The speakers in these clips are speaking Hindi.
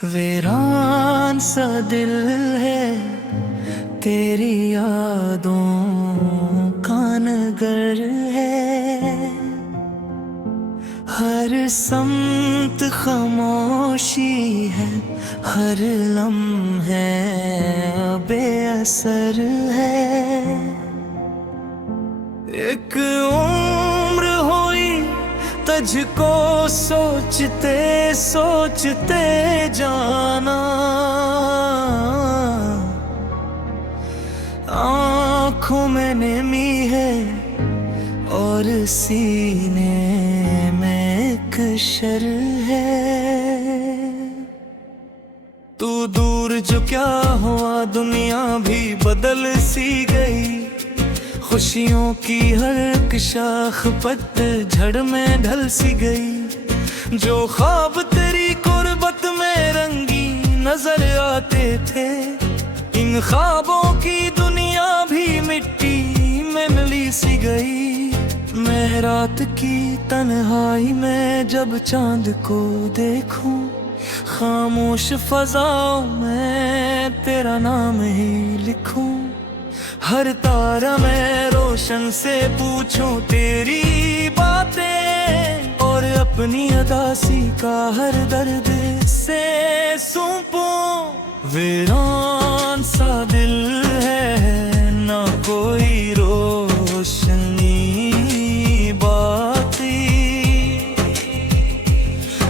वीरान सा दिल है तेरी यादों का नगर है। हर समत खामोशी है, हर लम्हे बेअसर है। एक उम्र हुई तुझको सोचते सोचते जाना, आँखों में नमी है और सीने में एक शर है। तू दूर जो क्या हुआ, दुनिया भी बदल सी गई। खुशियों की हर एक शाख पतझड़ में ढल सी गई। जो ख्वाब तेरी कुर्बत में रंगीन नजर आते थे, इन ख्वाबों की दुनिया भी मिट्टी में मिली सी गई। मैं रात की तन्हाई में जब चांद को देखूं, खामोश फजाओं में तेरा नाम ही लिखूं। हर तारा मैं रोशन से पूछूं तेरी बातें, और अपनी अदासी का हर दर्द से सूंपूं। वीरान सा दिल है, ना कोई रोशनी बाती।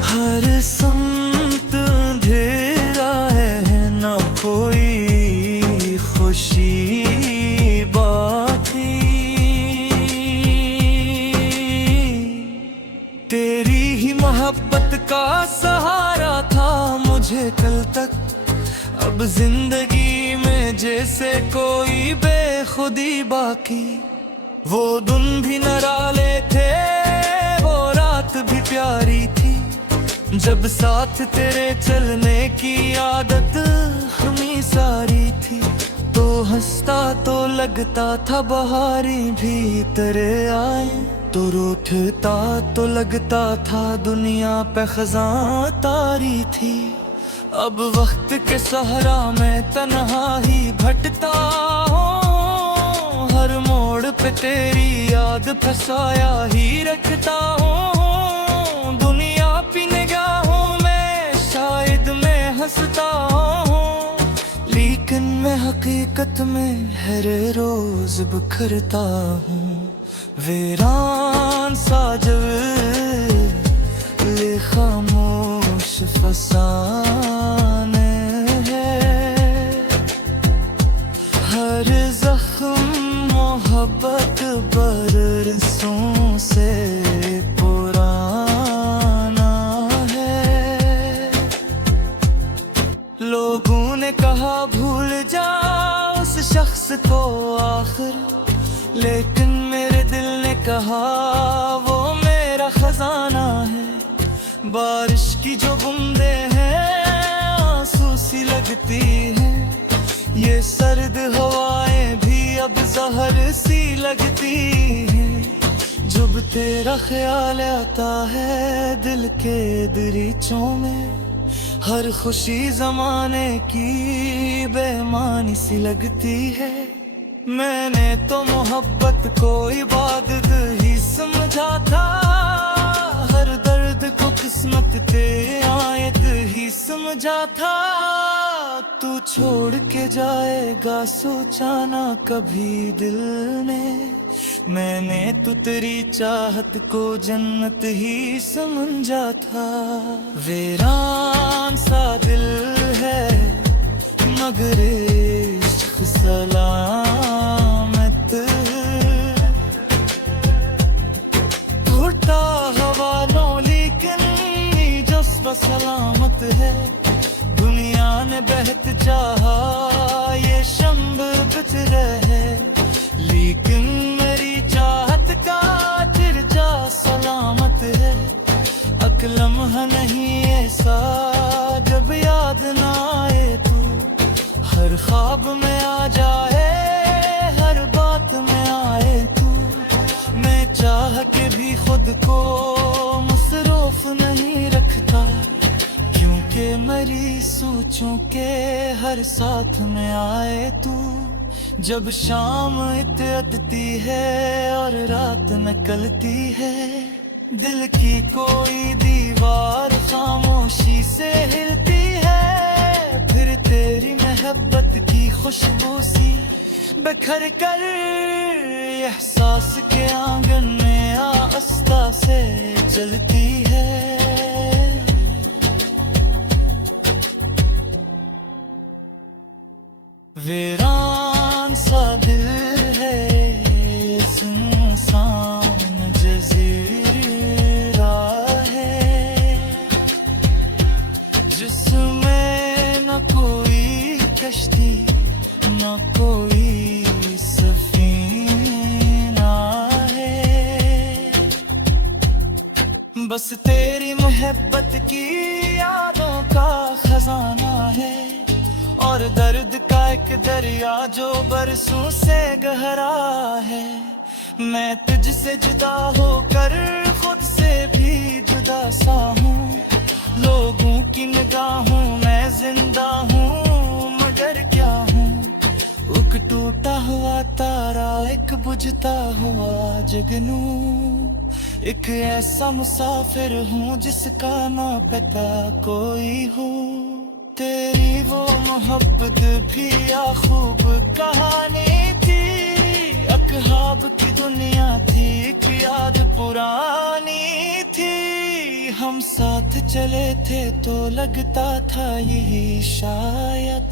हर समत अंधेरा है, ना कोई खुशी तेरी ही मोहब्बत का सहारा था मुझे कल तक। अब जिंदगी में जैसे कोई बेखुदी बाकी। वो दिन भी निराले थे, वो रात भी प्यारी थी, जब साथ तेरे चलने की आदत हमें सारी थी। तो हंसता तो लगता था बहारी भी तेरे आए, तो रूठता तो लगता था दुनिया पे खज़ां तारी थी। अब वक्त के सहरा में तन्हा ही भटता हूँ, हर मोड़ पे तेरी याद फसाया ही रखता हूँ। दुनिया की निगाहों में शायद मैं हंसता हूँ, लेकिन मैं हकीकत में हर रोज बिखरता हूँ। वीरान सा दिल खामोश फसाने है। हर जख्म मोहब्बत बरसों से पुराना है। लोगों ने कहा भूल जा उस शख्स को आखिर, लेकिन मेरे दिल ने कहा वो मेरा खजाना है। बारिश की जो बूंदे हैं आंसू सी लगती हैं, ये सर्द हवाएं भी अब जहर सी लगती हैं। जब तेरा ख्याल आता है दिल के दरीचों में, हर खुशी जमाने की बेईमानी सी लगती है। मैंने तो मोहब्बत को इबादत ही समझा था, हर दर्द को किस्मत ते आयत ही समझा था। तू छोड़ के जाएगा सोचा ना कभी दिल ने, मैंने तो तेरी चाहत को जन्नत ही समझा था। वीरान सा दिल है मगर इश्क सलामत, उड़ता हवालों लेकिन जज्बा सलामत है। दुनिया ने बहत चाहा ये शम्ब बच रहे, लेकिन मेरी चाहत का तिरजा सलामत है। लम्हा नहीं ऐसा जब याद ना आए तू, हर ख्वाब में आ जाए, हर बात में आए तू। मैं चाह के भी खुद को मसरूफ नहीं रखता, क्योंकि के मरी सोचों के हर साथ में आए तू। जब शाम इतती है और रात निकलती है, दिल की कोई दीवार खामोशी से हिलती है। फिर तेरी मोहब्बत की खुशबू सी बिखर कर एहसास के आंगन में आस्था से चलती है। वीरान सा दिल है, सुनसान जजीरा है, जिसमें न कोई कश्ती न कोई सफीना है। बस तेरी मोहब्बत की यादों का खजाना है, और दर्द का एक दरिया जो बरसों से गहरा है। मैं तुझसे जुदा होकर खुद से भी जुदा सा हूँ। लोगों की निगाहों में जिंदा हूँ, मगर क्या हूँ? एक टूटा हुआ तारा, एक बुझता हुआ जगनू। एक ऐसा मुसाफिर हूँ जिसका ना पता कोई हो। तेरी वो मोहब्बत भी या खूब कहानी थी, अकहाब की दुनिया थी, एक याद पुरानी थी। हम साथ चले थे तो लगता था यही शायद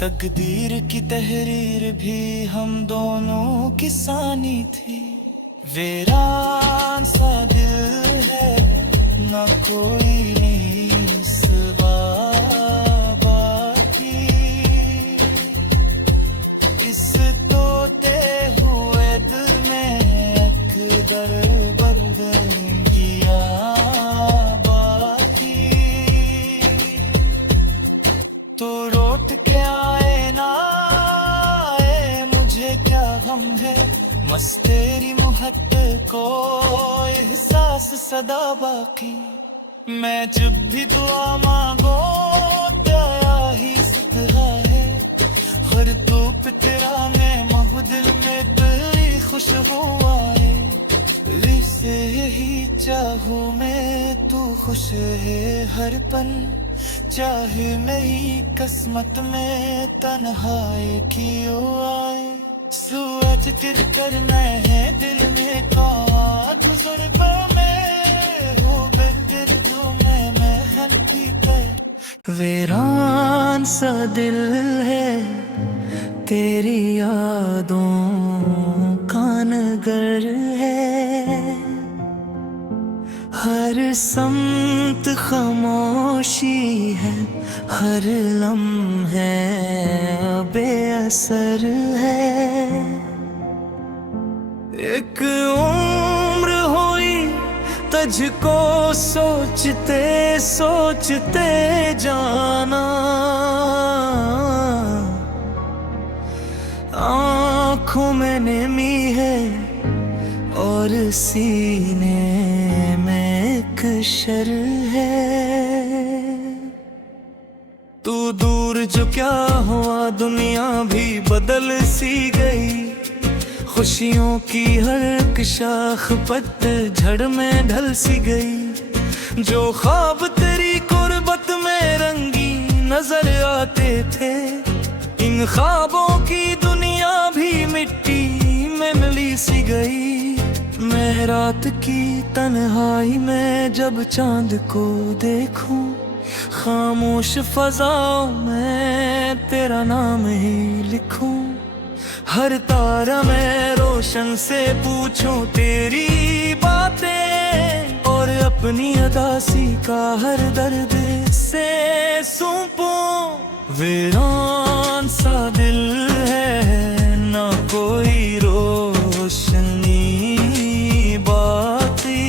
तकदीर की तहरीर भी हम दोनों की सानी थी। वीरान सा दिल है, न कोई सिवा बरगिया बाकी। तो रोट के आए ना आए मुझे क्या गम है, मस्त तेरी मोहब्बत को एहसास सदा बाकी। मैं जब भी दुआ मांगो तेरा ही सतहा है, हर धूप तेरा नेमा हो, दिल में तेरी खुशबू आए। से यही चाहूँ मैं, तू खुश है हर पल, चाहे मेरी किस्मत में तन्हाई क्यों आए। सूरज गिर कर मैं है दिल में कौन बुजुर्गों में हो बेदिल जो मैं मेहनती पे। वीरान सा दिल है, तेरी यादों का नगर है। हर समत खामोशी है, हर लम्हे बेअसर है। एक उम्र हुई तुझको सोचते सोचते जाना, आँखों में नमी है और सीने में एक शर है। तू दूर जो क्या हुआ, दुनिया भी बदल सी गई। खुशियों की हर एक शाख पतझड़ में ढल सी गई। जो ख्वाब तेरी कुर्बत में रंगीन नजर आते थे, इन ख्वाबों की दुनिया भी मिट्टी में मिली सी गई। मैं रात की तन्हाई में जब चांद को देखूं, खामोश फजाओं में तेरा नाम ही लिखूं। हर तारा में रोशन से पूछूं तेरी बातें, और अपनी अदासी का हर दर्द से सूंपूं। वीरान सा दिल है, ना कोई रोशनी बाती,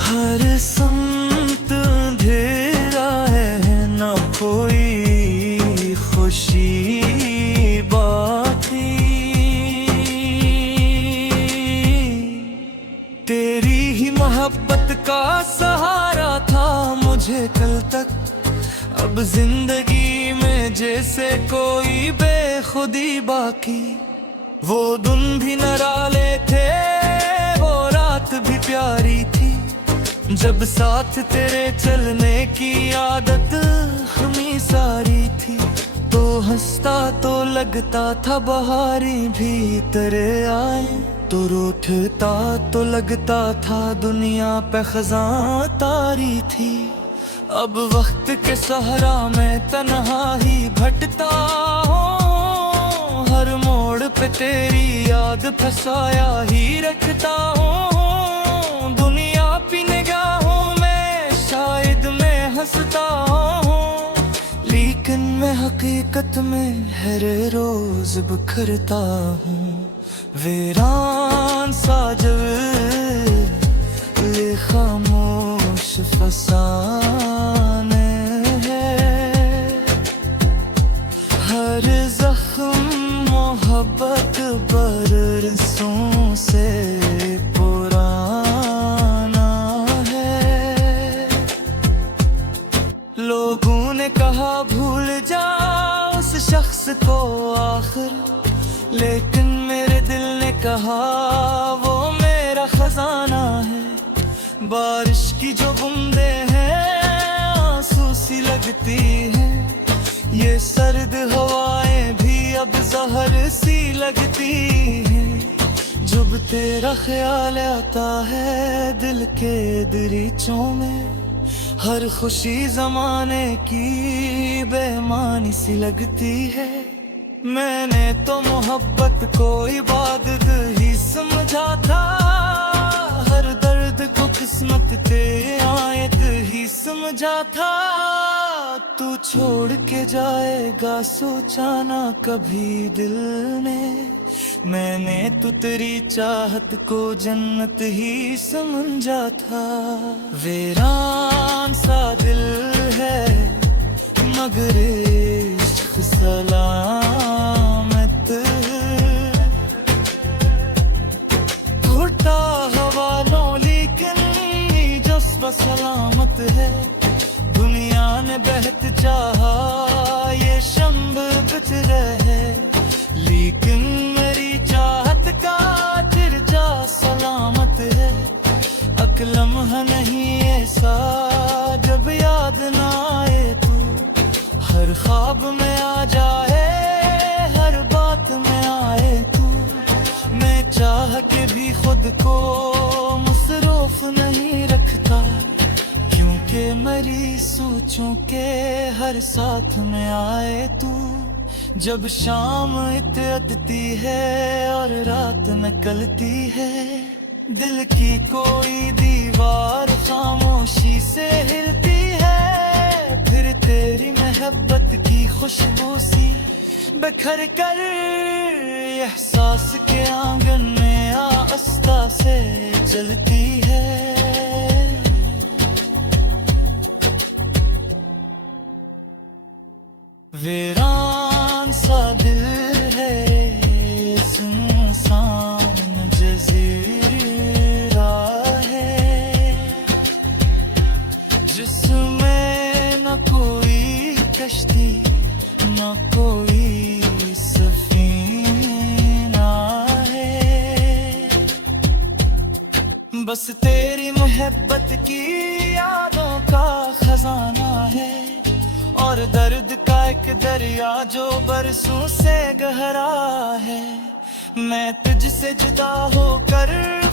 हर संत अंधेरा है, ना कोई खुशी बाती। तेरी ही मोहब्बत का सहारा था तक। अब जिंदगी में जैसे कोई बेखुदी बाकी। वो दिन भी निराले थे, वो रात भी प्यारी थी, जब साथ तेरे चलने की आदत हमें सारी थी। तो हंसता तो लगता था बहारी भी तेरे आए, तो रूठता तो लगता था दुनिया पे खजां तारी थी। अब वक्त के सहारा में तन्हा ही भटता हूँ, हर मोड़ पे तेरी याद फसाया ही रखता हूँ। दुनिया की निगाहों में शायद मैं हंसता हूँ, लेकिन मैं हकीकत में हर रोज बिखरता हूँ। वीरान सा जब ये खामोश फसाने है, हर जख्म मोहब्बत बरसों से पुराना है। लोगों ने कहा भूल जा उस शख्स को आखिर, लेकिन मेरे दिल ने कहा वो मेरा खजाना है। बारिश की जो बूंदे हैं आंसू सी लगती हैं, ये सर्द हवाएं भी अब जहर सी लगती हैं। जब तेरा ख्याल आता है दिल के दरीचों में, हर खुशी जमाने की बेईमानी सी लगती है। मैंने तो मोहब्बत को इबादत ही समझा था, हर दर्द को किस्मत ते आयत ही समझा था। तू छोड़ के जाएगा सोचा ना कभी दिल ने, मैंने तो तेरी चाहत को जन्नत ही समझा था। वीरान सा दिल है मगर इश्क सलामत, उड़ता हवालों लेकिन जज्बा सलामत है। दुनिया ने बहत चाहा ये शम्ब बिछ रहे, लेकिन मेरी चाहत का तिरजा सलामत है। लम्हा नहीं ऐसा जब याद ना आए तू, हर ख्वाब में आ जाए हर बात में आए तू। मैं चाह के भी खुद को मसरूफ नहीं रखता, क्योंकि मेरी सोचों के हर साथ में आए तू। जब शाम इतती है और रात निकलती है, दिल की कोई दीवार खामोशी से हिलती है। फिर तेरी मोहब्बत की खुशबू सी बिखर कर एहसास के आंगन में आस्था से जलती है। वीरान सा दिल है सुनसान जजीरा है, जिसमें न कोई कश्ती न कोई सफीना है। बस तेरी मोहब्बत की यादों का खजाना है, और दर्द का एक दरिया जो बरसों से गहरा है। मैं तुझसे जुदा होकर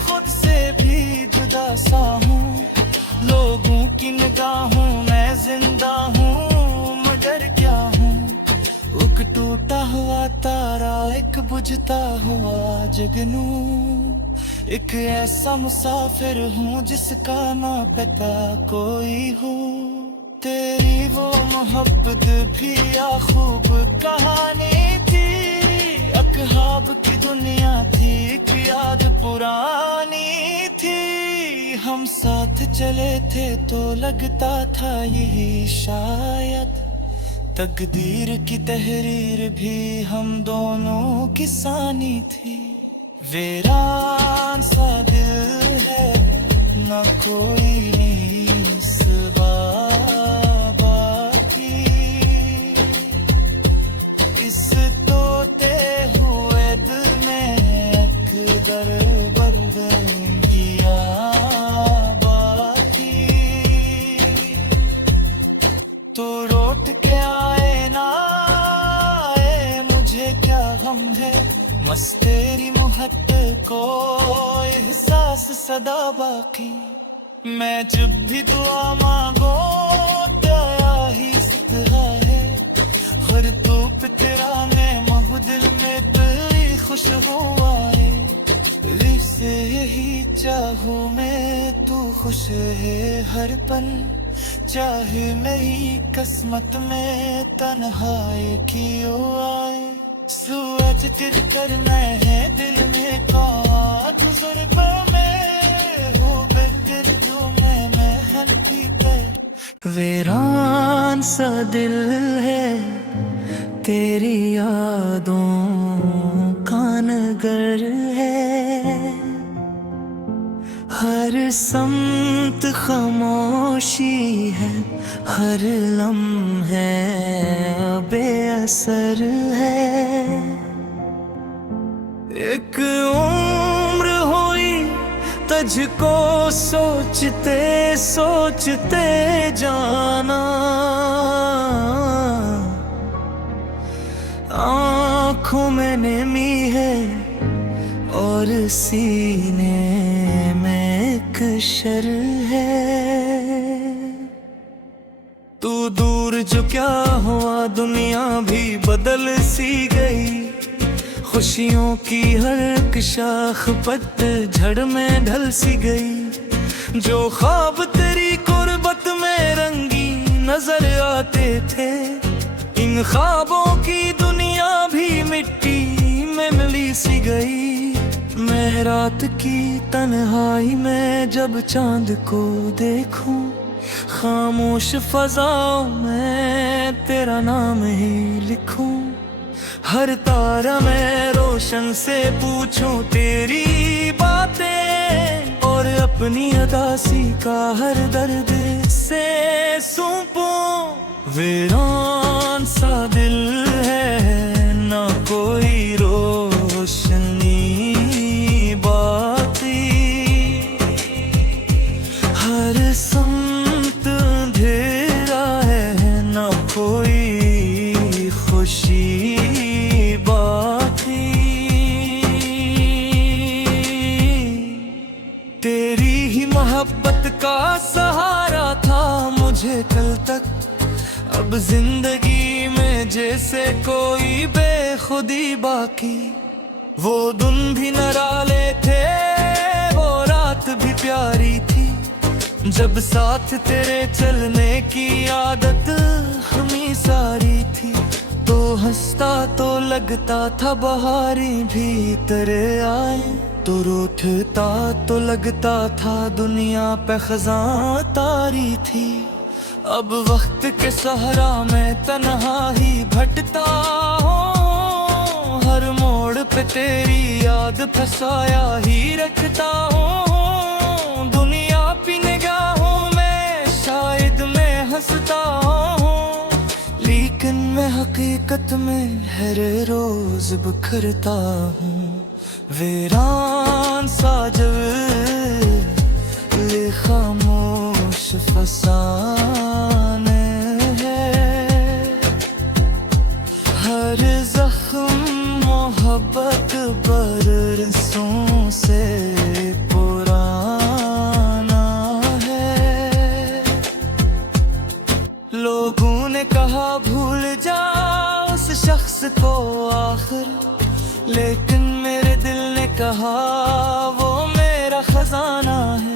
खुद से भी जुदा सा हूँ, लोगों की निगाहों में जिंदा हूँ मगर क्या हूँ। एक टूटा हुआ तारा एक बुझता हुआ जगनू, एक ऐसा मुसाफिर हूँ जिसका ना पता कोई हो। तेरी वो मोहब्बत भी या खूब कहानी थी, अकहाब की दुनिया थी एक याद पुरानी थी। हम साथ चले थे तो लगता था यही शायद तकदीर की तहरीर भी हम दोनों की सानी थी। वीरान सा दिल है न कोई नहीं तो रोट के आए ना आए मुझे क्या गम है, मस्त तेरी मोहब्बत को एहसास सदा बाकी। मैं जब भी दुआ मांगो तेरा ही सतहा है, हर धूप तेरा नेमा हो दिल में तेरी खुशबू आए। दिल से यही चाहूँ मैं तू खुश है हर पल, चाहे मेरी किस्मत में तन्हाई क्यों आए। सूरज गिर कर मैं है दिल में कौन गुजर में हो बेहतर जो मैं मेहनती पे। वीरान सा दिल है तेरी यादों का नगर है, हर समत खामोशी है, हर लम्हे बेअसर है। एक उम्र हुई तुझको सोचते सोचते जाना, आँखों में नमी है और सीने में एक शर है। तू दूर जो क्या हुआ दुनिया भी बदल सी गई, खुशियों की हर एक शाख पतझड़ में ढल सी गई। जो ख्वाब तेरी कुर्बत में रंगी नजर आते थे, इन ख्वाबों की दुनिया भी मिट्टी में मिली सी गई। मैं रात की तन्हाई में जब चांद को देखूं, खामोश फजाओं में तेरा नाम ही लिखूं। हर तारा मैं रोशन से पूछूं तेरी बातें, और अपनी अदासी का हर दर्द से सूंपूं। वीरान सा दिल है ना कोई रोशनी बाती, हर समत अंधेरा है ना कोई खुशी बाती। तेरी ही मोहब्बत का सहारा था मुझे कल तक, अब जिंदगी में जैसे कोई बेखुदी बाकी। वो दिन भी निराले थे वो रात भी प्यारी थी, जब साथ तेरे चलने की आदत हमें सारी थी। तो हंसता तो लगता था बहारी भी तेरे आए, तो रूठता तो लगता था दुनिया पे खज़ां तारी थी। अब वक्त के सहरा में तन्हा ही भटता हूँ, हर मोड़ पे तेरी याद फसाया ही रखता हूँ। दुनिया की निगाहों में शायद मैं हंसता हूँ, लेकिन मैं हकीकत में हर रोज बिखरता हूँ। वीरान सा दिल खामोश फसाने है, हर जख्म मोहब्बत बरसों से पुराना है। लोगों ने कहा भूल जा उस शख्स को आखिर, लेकिन मेरे दिल ने कहा वो मेरा खजाना है।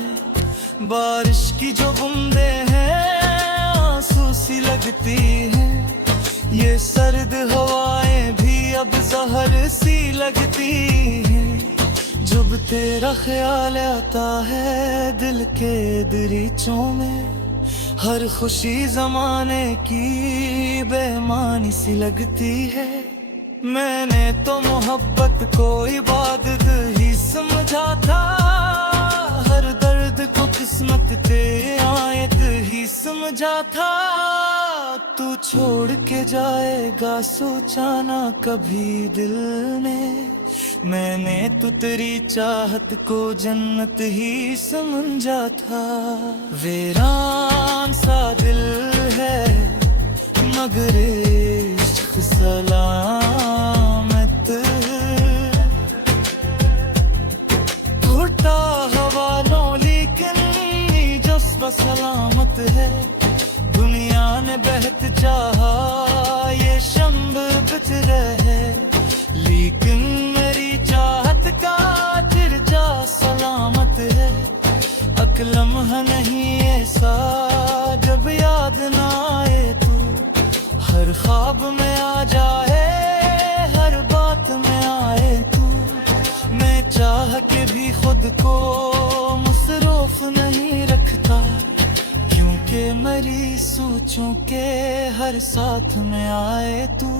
बारिश की जो बूंदे हैं आंसू सी लगती हैं, ये सर्द हवाएं भी अब जहर सी लगती हैं। जब तेरा ख्याल आता है दिल के दरीचों में, हर खुशी जमाने की बेईमानी सी लगती है। मैंने तो मोहब्बत को इबादत ही समझा था, हर दर्द को किस्मत ते आयत ही समझा था। तू छोड़ के जाएगा सोचा ना कभी दिल ने, मैंने तो तेरी चाहत को जन्नत ही समझा था। वीरान सा दिल है मगर इश्क सलामत। उड़ता हवालों लेकिन जज्बा सलामत है। दुनिया ने बहत चाहा ये शम्ब बिछ रहे, लेकिन मेरी चाहत का तिरजा सलामत है। लम्हा नहीं ऐसा जब याद ना आए तू, हर ख्वाब में आ जाए, हर बात में आए तू। मैं चाह के भी खुद को मसरूफ नहीं रखता, क्योंकि मेरी सोचों के हर साथ में आए तू।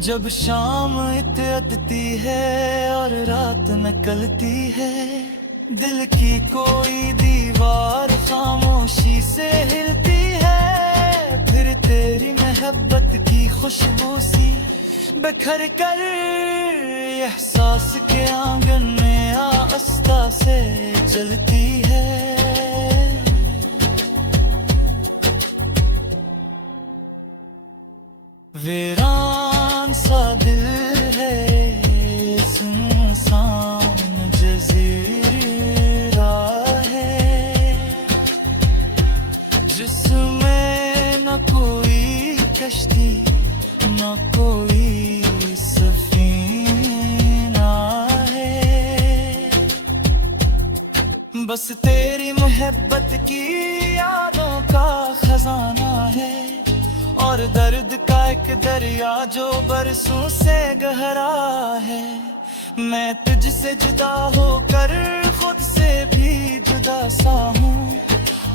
जब शाम इतती है और रात निकलती है, दिल की कोई दीवार खामोशी से हिलती है, फिर तेरी मोहब्बत की खुशबू सी बिखर कर एहसास के आंगन में आस्था से चलती है। वीरान सा दिल है, सुनसान जज़ीरा है, जिसमें न कोई कश्ती न कोई सफीना है। बस तेरी मोहब्बत की यादों का खजाना है, और दर्द का एक दरिया जो बरसों से गहरा है। मैं तुझसे जुदा होकर खुद से भी जुदा सा हूँ,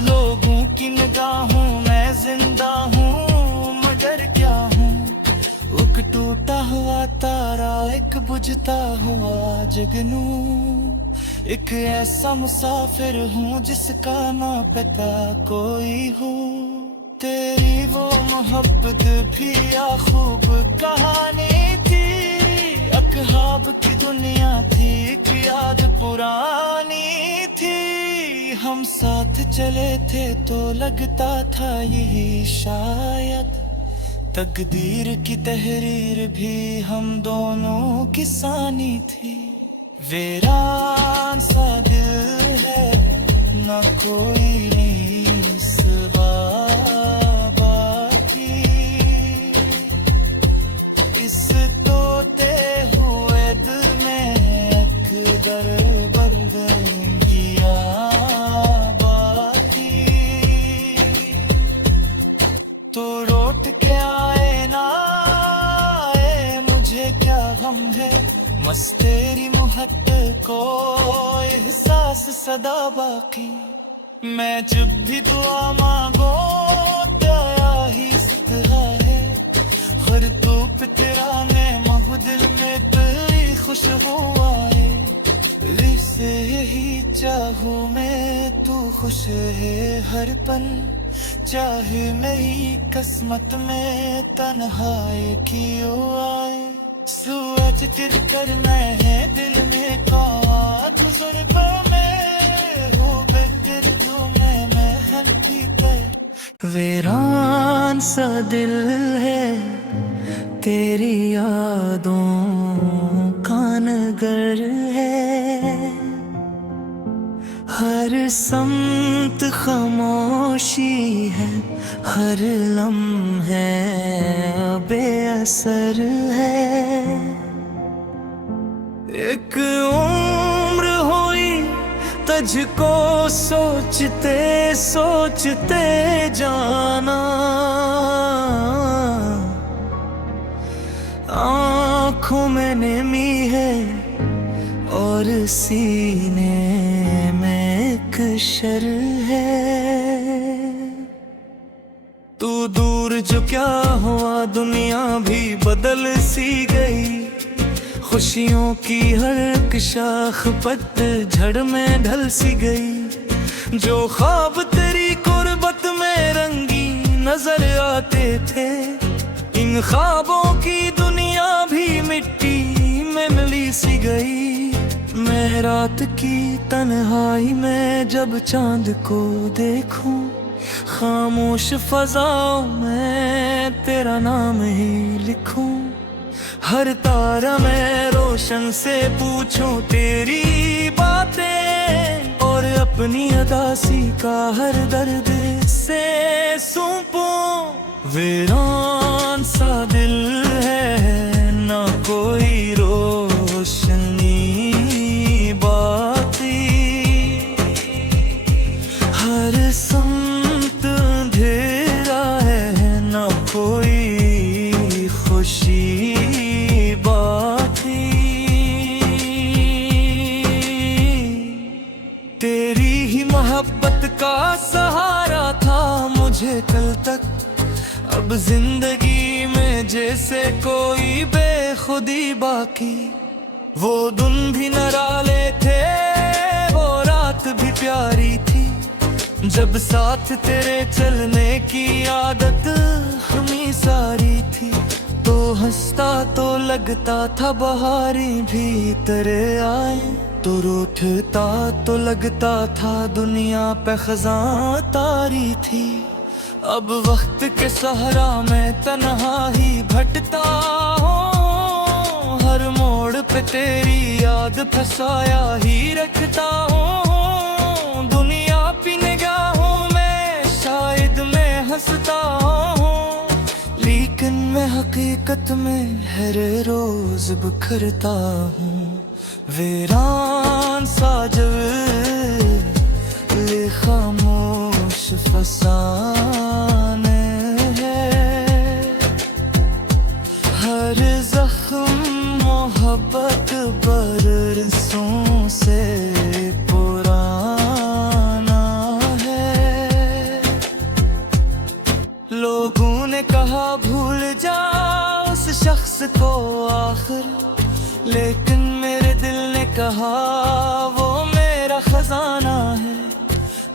लोगों की निगाहों में जिंदा हूँ, मगर क्या हूँ? एक टूटा हुआ तारा, एक बुझता हुआ जगनू, एक ऐसा मुसाफिर हूँ जिसका ना पता कोई हो। तेरी वो मोहब्बत भी या खूब कहानी थी, अकहाब की दुनिया थी, एक याद पुरानी थी। हम साथ चले थे तो लगता था यही शायद तकदीर की तहरीर भी हम दोनों की सानी थी। वीरान सा दिल है, न कोई सिवा बाकी, इस तोते हुए दिल में अकबर बन गया बाकी। तो रोट के आए ना आए मुझे क्या गम है, मस्त तेरी मोहब्बत को एहसास सदा बाकी। मैं जब भी दुआ मांगो तेरा ही सदका है, हर धूप तेरा नेमह दिल में तेरी खुशबू आए। इससे यही चाहूँ मैं, तू खुश है हर पल, चाहे मेरी किस्मत में तन्हाई क्यों आए। सूरज तिर कर मैं है दिल में कौन बुजुर्गों में हो बेहतर जो मैं मेहनती पे। वीरान सा दिल है, तेरी यादों का नगर है, हर समत खामोशी है, हर लम्हे बेअसर है। एक उम्र हुई तुझको सोचते सोचते जाना, आँखों में नमी है और सीने में एक शर है। तू दूर जो क्या हुआ, दुनिया भी बदल सी गई, खुशियों की हर एक शाख पतझड़ में ढल सी गई। जो ख्वाब तेरी कुर्बत में रंगीन नजर आते थे, इन ख्वाबों की दुनिया भी मिट्टी में मिली सी गई। मैं रात की तन्हाई में जब चांद को देखूं, खामोश फजाओं में मैं तेरा नाम ही लिखूं। हर तारा मैं रोशन से पूछूं तेरी बातें, और अपनी अदासी का हर दर्द से सूंपूं। वीरान सा दिल है ना कोई रोशनी बाती, हर संत अंधेरा है ना कोई खुशी बाती। तेरी ही मोहब्बत का सहारा था मुझे कल तक, अब जिंदगी में जैसे कोई बेखुदी बाकी। वो दिन भी निराले थे, वो रात भी प्यारी थी, जब साथ तेरे चलने की आदत हमें सारी थी। तो हंसता तो लगता था बहारी भी तेरे आए, तो रूठता तो लगता था दुनिया पे खज़ां तारी थी। अब वक्त के सहरा में तन्हा ही भटता हूँ, हर मोड़ पे तेरी याद फसाया ही रखता हूँ। दुनिया की निगाहों में शायद मैं हंसता हूँ, लेकिन मैं हकीकत में हर रोज बिखरता हूँ। वीरान सा दिल खामोश फसाने है, हर जख्म मोहब्बत बरसों से पुराना है। लोगों ने कहा भूल जा उस शख्स को आखिर, लेकिन मेरे दिल ने कहा वो मेरा खजाना है।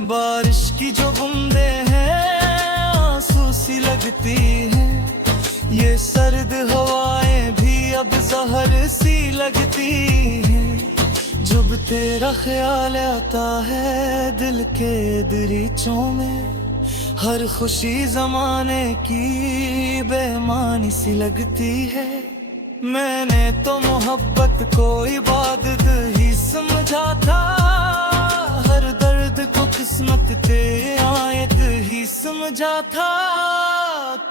बारिश की जो बूंदे हैं आंसू सी लगती हैं, ये सर्द हवाएं भी अब जहर सी लगती हैं। जब तेरा ख्याल आता है दिल के दरीचों में, हर खुशी जमाने की बेईमानी सी लगती है। मैंने तो मोहब्बत को इबादत ही समझा था, हर दर्द को किस्मत ते आयत ही समझा था।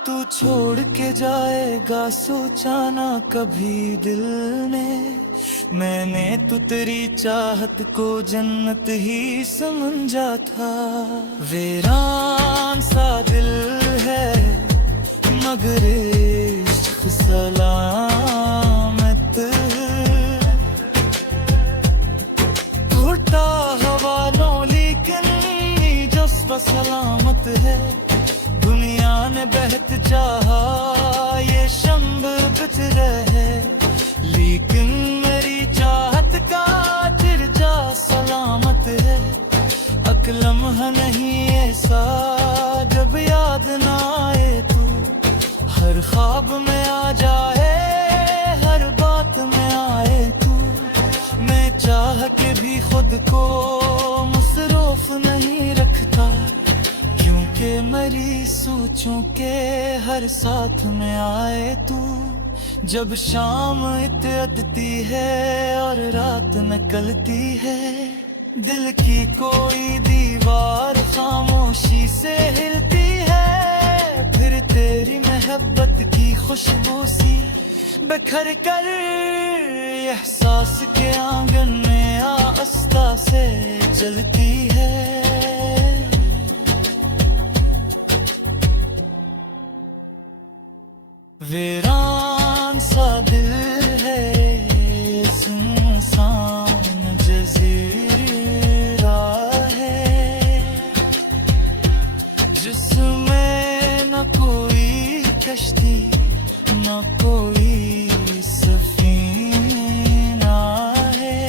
तू छोड़ के जाएगा सोचा ना कभी दिल ने, मैंने तो तेरी चाहत को जन्नत ही समझा था। वीरान सा दिल है मगर इश्क सलामत, टूटा हवालों लेकिन जज्बा सलामत है। दुनिया ने बहत चाहा ये शम्ब बच रहे, लेकिन मेरी चाहत का तिरजा सलामत है। अकलम्हा नहीं ऐसा जब याद ना आए तू, हर ख्वाब में आ जाए हर बात में आए तू। मैं चाह के भी खुद को मसरूफ नहीं रखता, क्योंकि मेरी सोचों के हर साथ में आए तू। जब शाम इत्यादती है और रात निकलती है, दिल की कोई दीवार खामोशी से हिलती है। फिर तेरी मोहब्बत की खुशबू सी बिखर कर एहसास के आंगन में आस्था से चलती है। वीरान सा दिल है सुनसान जजीरा है, जिसमें न कोई कश्ती न कोई सफीना है।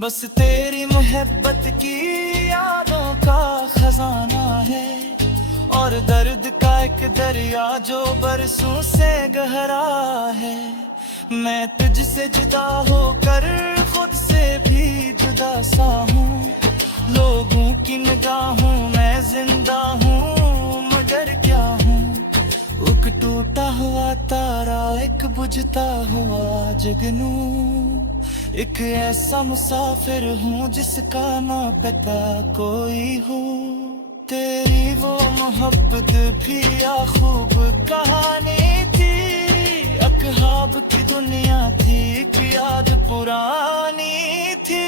बस तेरी मोहब्बत की यादों का खजाना है, और दर्द का एक दरिया जो बरसों से गहरा है। मैं तुझसे जुदा होकर खुद से भी जुदा सा हूँ, लोगों की निगाहों में जिंदा हूँ मगर तारा एक बुझता हुआ जगनू, एक ऐसा मुसाफिर हूँ जिसका ना पता कोई हो। तेरी वो मोहब्बत भी या खूब कहानी थी, अकहाब की दुनिया थी, एक याद पुरानी थी।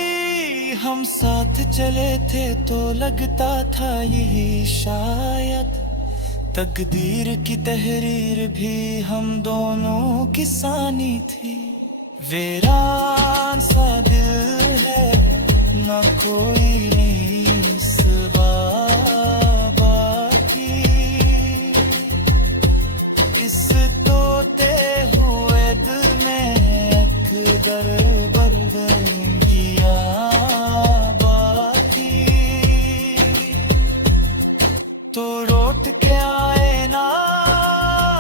हम साथ चले थे तो लगता था यही शायद तकदीर की तहरीर भी हम दोनों की सानी थी। वीरान सा दिल है ना कोई नहीं सिवा बाकी, इस तोते हुए दिल में एक बरगंगिया बाकी। तो रोट के आए ना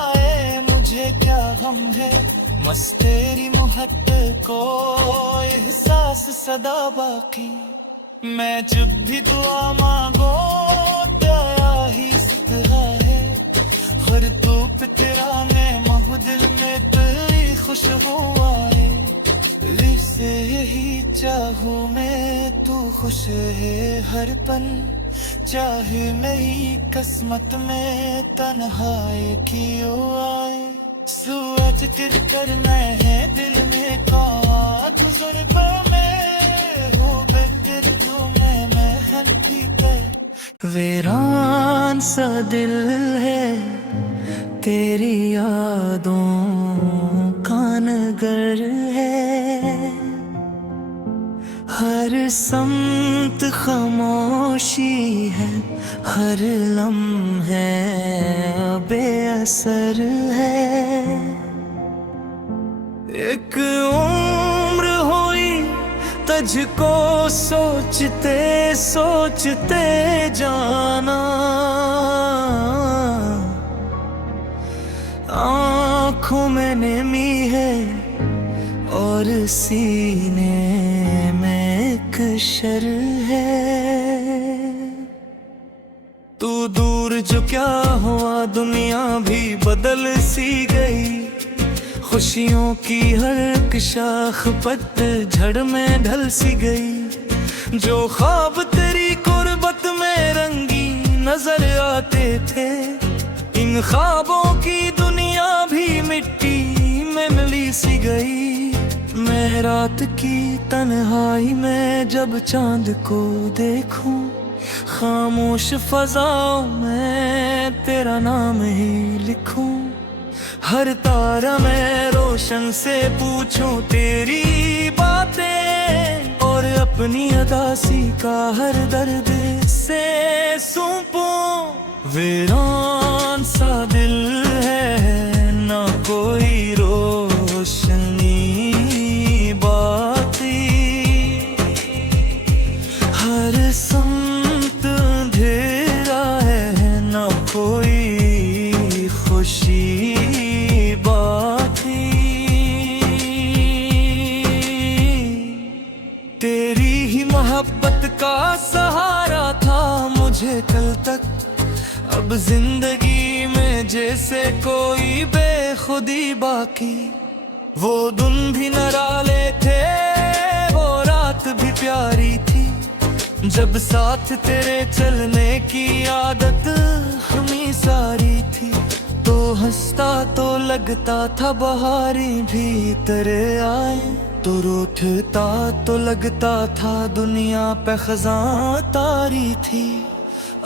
आए मुझे क्या गम है, मस्त तेरी मोहब्बत को एहसास सदा बाकी। मैं जब भी दुआ मांगो तेरा ही सदका है, हर धूप तेरा नेमा दिल में तेरी खुशबू आए। दिल से यही चाहूँ मैं तू खुश है हर पल, चाहे मेरी किस्मत में तन्हाई क्यों आए। सूरज गिर कर मैं है दिल में कौन बुजुर्गों में हो बेगिर जो मैं मेहनती पे। वीरान सा दिल है तेरी यादों का नगर है, हर समत खामोशी है, हर लम्हे बेअसर है। एक उम्र हुई तुझको सोचते सोचते जाना, आँखों में नमी है और सीने में एक शर है। तू दूर जो क्या हुआ दुनिया भी बदल सी गई, खुशियों की हर एक शाख पतझड़ में ढल सी गई। जो ख्वाब तेरी कुर्बत में रंगीन नजर आते थे, इन ख्वाबों की दुनिया भी मिट्टी में मिली सी गई। मैं रात की तन्हाई में जब चांद को देखूं, खामोश फजाओं में तेरा नाम ही लिखूं। हर तारा मैं रोशन से पूछूं तेरी बातें, और अपनी अदासी का हर दर्द से सूंपूं। वीरान सा दिल है ना कोई रोशनी बाती, हर समत अंधेरा है ना कोई खुशी बाती। तेरी ही मोहब्बत का सहारा था मुझे कल तक, अब जिंदगी में जैसे कोई बेखुदी बाकी। वो दिन भी निराले थे वो रात भी प्यारी थी, जब साथ तेरे चलने की आदत हमें सारी थी। तो हंसता तो लगता था बहारी भी तेरे आए, तो रूठता तो लगता था दुनिया पे खज़ां तारी थी।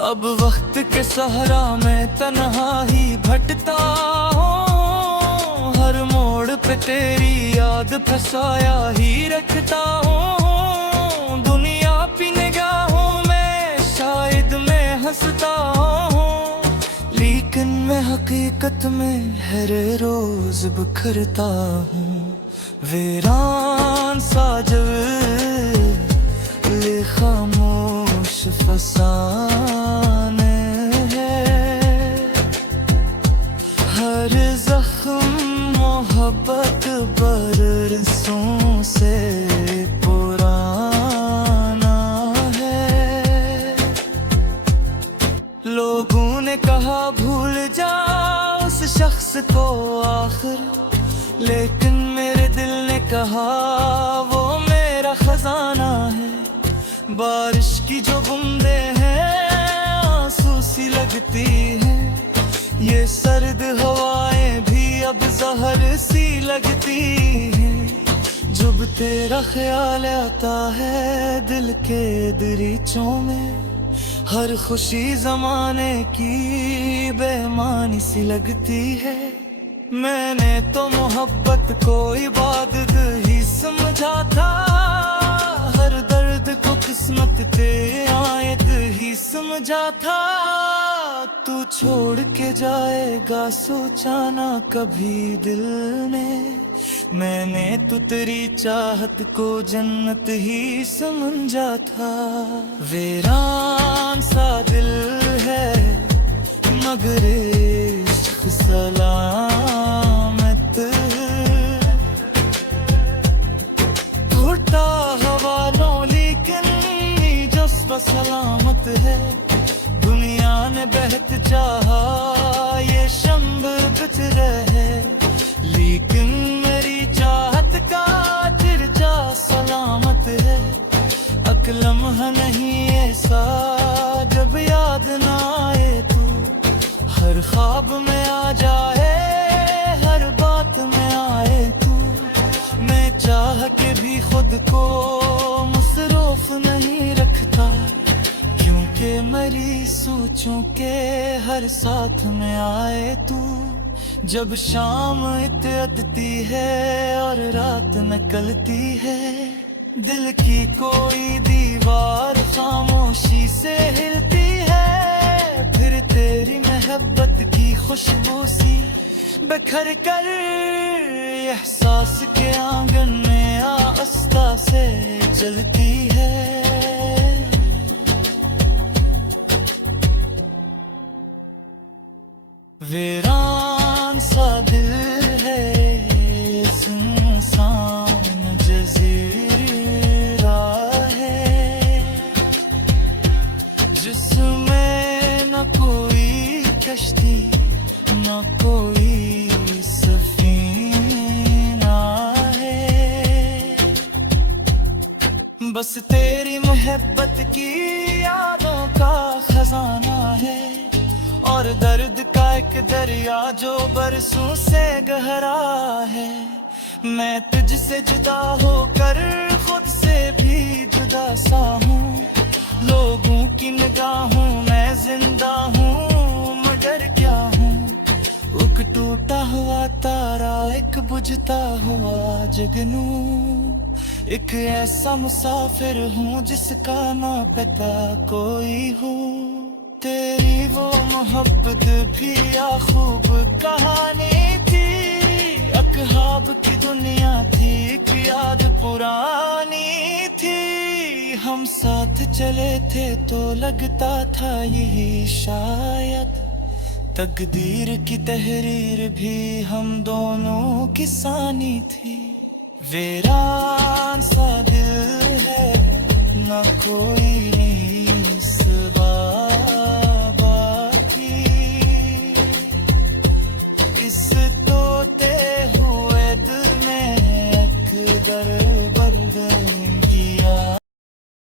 अब वक्त के सहरा में तन्हा ही भटता हूँ, हर मोड़ पे तेरी याद फसाया ही रखता हूँ। दुनिया की निगाहों में शायद मैं हंसता हूँ, लेकिन मैं हकीकत में हर रोज बिखरता हूँ। वीरान सा दिल खामोश फसाने है, हर जख्म मोहब्बत बरसों से पुराना है। लोगों ने कहा भूल जा उस शख्स को आखिर, लेकिन मेरे दिल ने कहा वो मेरा खजाना है। बारिश की जो बूंदे हैं आंसू सी लगती हैं, ये सर्द हवाएं भी अब जहर सी लगती हैं। जब तेरा ख्याल आता है दिल के दरीचों में, हर खुशी जमाने की बेईमानी सी लगती है। मैंने तो मोहब्बत को इबादत ही समझा था, हर दर्द को किस्मत ते आयत ही समझा था। तू छोड़ के जाएगा सोचा ना कभी दिल ने, मैंने तो तेरी चाहत को जन्नत ही समझा था। वीरान सा दिल है मगर इश्क सलामत, घुटा हवालों लेकिन जज्बा सलामत है। दुनिया ने बहत चाहा ये शम्ब बिछ रहे, लेकिन मेरी चाहत का तिरजा सलामत है। लम्हा नहीं ऐसा जब याद ना आए तू, हर ख्वाब में आ जाए हर बात में आए तू। मैं चाह के भी खुद को मसरूफ नहीं रखता, क्योंकि मेरी सोचों के हर साथ में आए तू। जब शाम इतती है और रात निकलती है, दिल की कोई दीवार खामोशी से हिलती है। फिर तेरी मोहब्बत की खुशबू सी बिखर कर एहसास के आंगन में आस्था से चलती है। वीरान सा दिल है सुनसान जजीरा है, जिसमें न कोई कश्ती न कोई सफीना है। बस तेरी मोहब्बत की यादों का खजाना है, और दर्द का एक दरिया जो बरसों से गहरा है। मैं तुझसे जुदा होकर खुद से भी जुदा सा हूँ, लोगों की निगाहों में जिंदा हूँ मगर क्या हूँ। एक टूटा हुआ तारा एक बुझता हुआ जगनू, एक ऐसा मुसाफिर हूँ जिसका ना पता कोई हूँ। तेरी वो मोहब्बत भी या खूब कहानी थी, अकहाब की दुनिया थी एक याद पुरानी थी। हम साथ चले थे तो लगता था यही शायद तकदीर की तहरीर भी हम दोनों की सानी थी। वीरान सा दिल है न कोई नहीं सिवा तोते हुए दिल में एक दर बरदर